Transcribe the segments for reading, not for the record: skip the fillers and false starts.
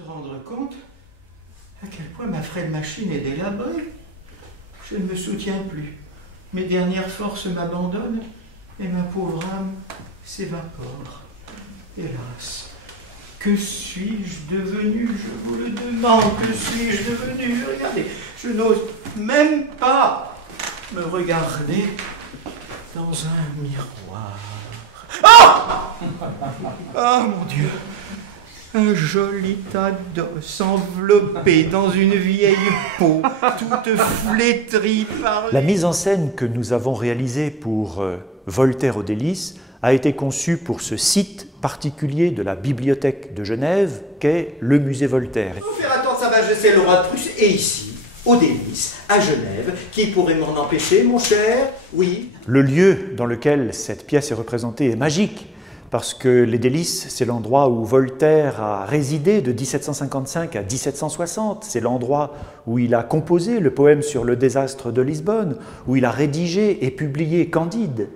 se rendre compte à quel point ma frêle machine est délabrée. Je ne me soutiens plus. Mes dernières forces m'abandonnent et ma pauvre âme s'évapore. Hélas, que suis-je devenu? Je vous le demande, que suis-je devenu? Regardez, je n'ose même pas me regarder dans un miroir. Ah! Ah, mon Dieu! Un joli tas d'os enveloppé dans une vieille peau, toute flétrie par... La mise en scène que nous avons réalisée pour Voltaire aux délices a été conçue pour ce site particulier de la bibliothèque de Genève qu'est le musée Voltaire. Pour faire attendre Sa Majesté le roi de Prusse, et ici, aux délices, à Genève, qui pourrait m'en empêcher, mon cher? Oui. Le lieu dans lequel cette pièce est représentée est magique, parce que les délices, c'est l'endroit où Voltaire a résidé de 1755 à 1760. C'est l'endroit où il a composé le poème sur le désastre de Lisbonne, où il a rédigé et publié Candide.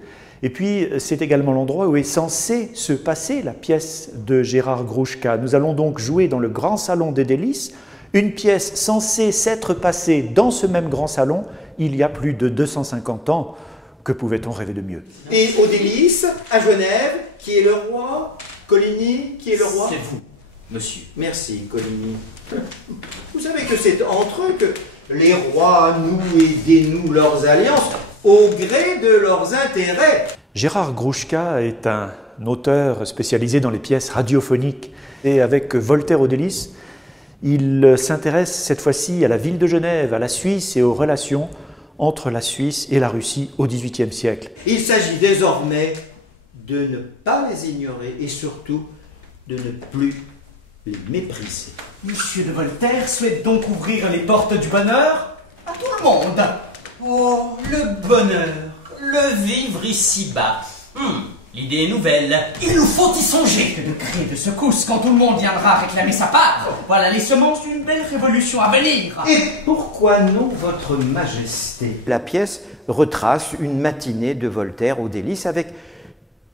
Et puis, c'est également l'endroit où est censée se passer la pièce de Gérard Grouchka. Nous allons donc jouer dans le grand salon des délices, une pièce censée s'être passée dans ce même grand salon il y a plus de 250 ans. Que pouvait-on rêver de mieux? Et aux délices, à Genève, qui est le roi? Coligny, qui est le roi? C'est vous, monsieur. Merci, Coligny. Vous savez que c'est entre eux que les rois nouent et dénouent leurs alliances au gré de leurs intérêts. Gérard Grouchka est un auteur spécialisé dans les pièces radiophoniques. Et avec Voltaire aux délices, il s'intéresse cette fois-ci à la ville de Genève, à la Suisse et aux relations entre la Suisse et la Russie au XVIIIe siècle. Il s'agit désormais de ne pas les ignorer et surtout de ne plus les mépriser. Monsieur de Voltaire souhaite donc ouvrir les portes du bonheur à tout le monde. Oh, le bonheur, le vivre ici-bas. L'idée est nouvelle. Il nous faut y songer. Que de cris de secousses quand tout le monde viendra réclamer sa part. Voilà les semences d'une belle révolution à venir. Et pourquoi non, votre majesté? La pièce retrace une matinée de Voltaire aux délices avec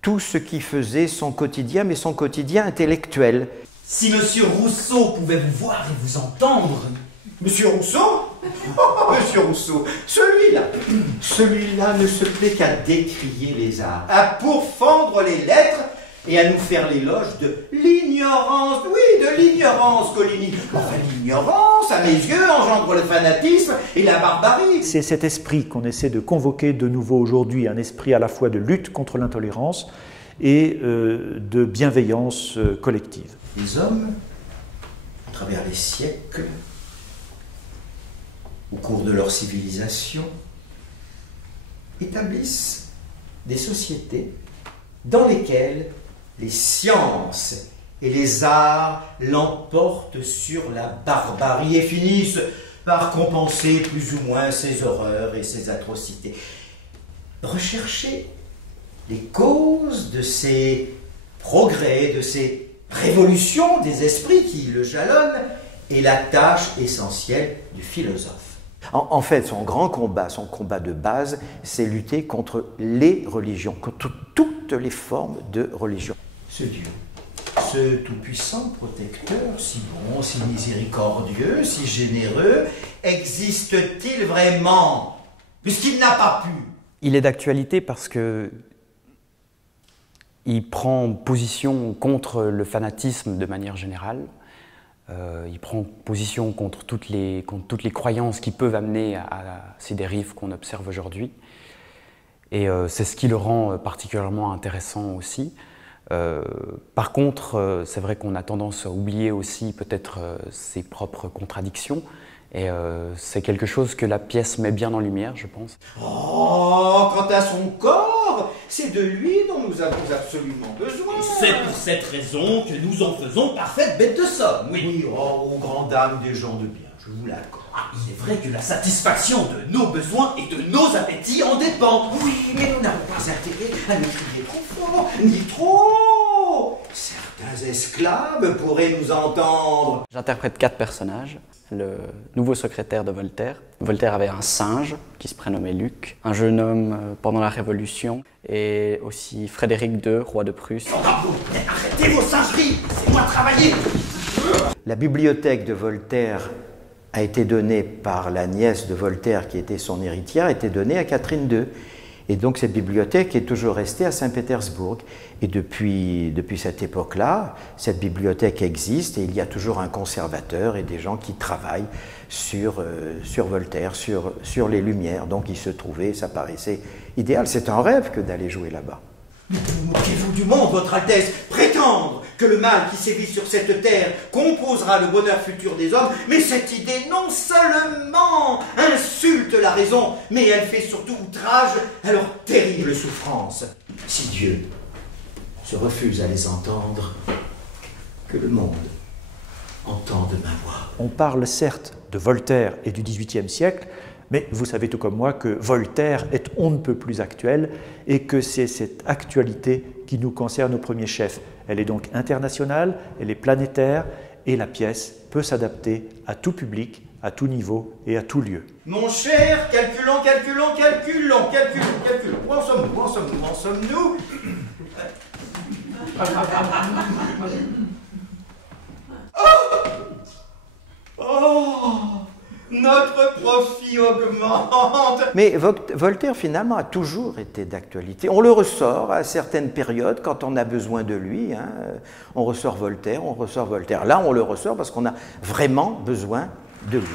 tout ce qui faisait son quotidien, mais son quotidien intellectuel. Si monsieur Rousseau pouvait vous voir et vous entendre... Monsieur Rousseau? Monsieur Rousseau, celui-là ne se plaît qu'à décrier les arts, à pourfendre les lettres et à nous faire l'éloge de l'ignorance. Oui, de l'ignorance, Coligny. Enfin, l'ignorance, à mes yeux, engendre le fanatisme et la barbarie. C'est cet esprit qu'on essaie de convoquer de nouveau aujourd'hui, un esprit à la fois de lutte contre l'intolérance et de bienveillance collective. Les hommes, à travers les siècles, au cours de leur civilisation, établissent des sociétés dans lesquelles les sciences et les arts l'emportent sur la barbarie et finissent par compenser plus ou moins ces horreurs et ces atrocités. Rechercher les causes de ces progrès, de ces révolutions des esprits qui le jalonnent est la tâche essentielle du philosophe. En fait, son grand combat, son combat de base, c'est lutter contre les religions, contre toutes les formes de religion. Ce Dieu, ce tout-puissant protecteur, si bon, si miséricordieux, si généreux, existe-t-il vraiment, puisqu'il n'a pas pu? Il est d'actualité parce que il prend position contre le fanatisme de manière générale. Il prend position contre toutes les croyances qui peuvent amener à ces dérives qu'on observe aujourd'hui. Et c'est ce qui le rend particulièrement intéressant aussi. Par contre, c'est vrai qu'on a tendance à oublier aussi peut-être ses propres contradictions. Et c'est quelque chose que la pièce met bien en lumière, je pense. Oh, quant à son corps, c'est de lui dont nous avons absolument besoin. C'est pour cette raison que nous en faisons parfaite bête de somme, oui. Oui, oh, aux grandes dames des gens de bien, je vous l'accorde. Il est vrai que la satisfaction de nos besoins et de nos appétits en dépend. Oui, mais nous n'avons pas intérêt à ne crier trop fort, ni trop. Certains esclaves pourraient nous entendre. J'interprète 4 personnages. Le nouveau secrétaire de Voltaire. Voltaire avait un singe qui se prénommait Luc, un jeune homme pendant la Révolution, et aussi Frédéric II, roi de Prusse. Arrêtez vos singeries, laissez-moi travailler. la bibliothèque de Voltaire a été donnée par la nièce de Voltaire, qui était son héritière, a été donnée à Catherine II. Et donc cette bibliothèque est toujours restée à Saint-Pétersbourg. Et depuis cette époque-là, cette bibliothèque existe et il y a toujours un conservateur et des gens qui travaillent sur Voltaire, sur les Lumières. Donc il se trouvait, ça paraissait idéal. C'est un rêve que d'aller jouer là-bas. Mais vous moquez-vous du monde, votre Altesse? Prétendre que le mal qui sévit sur cette terre composera le bonheur futur des hommes, mais cette idée non seulement insulte la raison, mais elle fait surtout outrage à leur terrible souffrance. Si Dieu se refuse à les entendre, que le monde entende ma voix. On parle certes de Voltaire et du XVIIIe siècle, mais vous savez tout comme moi que Voltaire est on ne peut plus actuel et que c'est cette actualité qui nous concerne au premier chef. Elle est donc internationale, elle est planétaire et la pièce peut s'adapter à tout public, à tout niveau et à tout lieu. Mon cher, calculons. Où en sommes-nous? Oh, notre profit augmente. Mais Voltaire, finalement, a toujours été d'actualité. On le ressort à certaines périodes, quand on a besoin de lui. Hein. On ressort Voltaire. Là, on le ressort parce qu'on a vraiment besoin de lui.